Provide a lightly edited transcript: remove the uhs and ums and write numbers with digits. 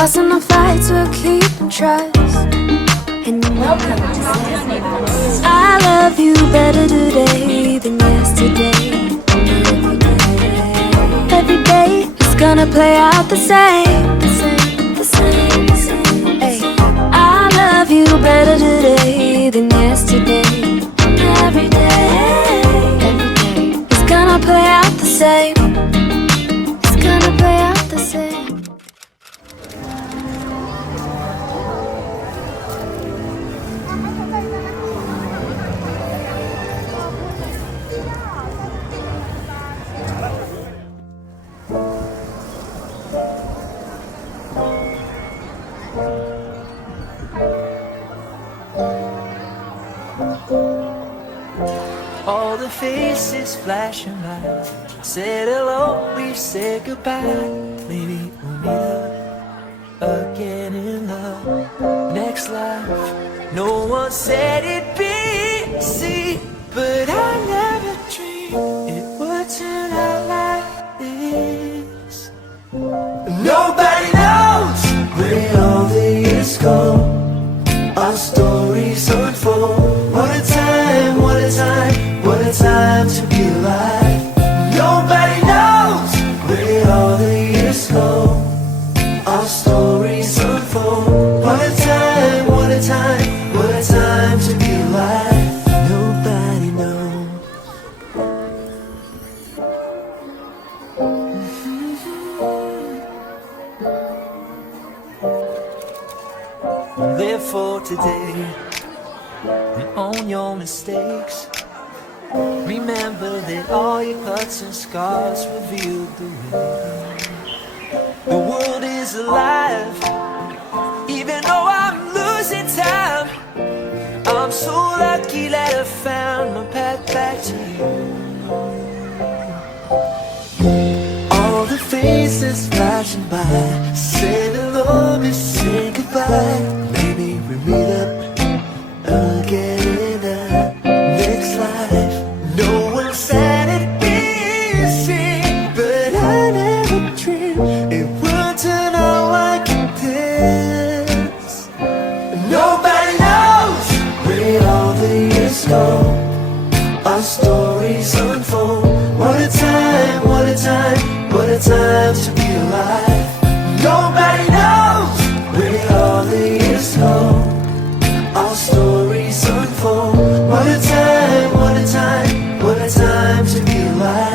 Crossing my flights, we'll keep in trust. And you welcome to Disneyland. I love you better today than yesterday. Every day is gonna play out the same. Hey, I love you better today than yesterday. Every day is gonna play out the same. It's gonna play out the same. All the faces flashing by, said hello, we said goodbye. Maybe we'll meet up again in love, next life. No one said it'd be easy, but I never dreamed it would turn out like this. Nobody knows where all the years go, our stories unfold. What a time, what a time, what a time to be alive. Nobody knows where all the years go, our stories unfold. What a time, what a time, what a time to be alive. Nobody knows. Live for today and own your mistakes. Remember that all your cuts and scars reveal the way. The world is alive, even though I'm losing time. I'm so lucky that I found my path back to you. All the faces flashing by, say hello, we say goodbye. Maybe we meet up again in the next life. No one said it'd be easy, but I never dreamed it would turn out like this. Nobody knows where all the years go, our stories unfold. What a time, what a time, what a time to be alive. Nobody knows where all the years go, our stories unfold. What a time, what a time, what a time to be alive.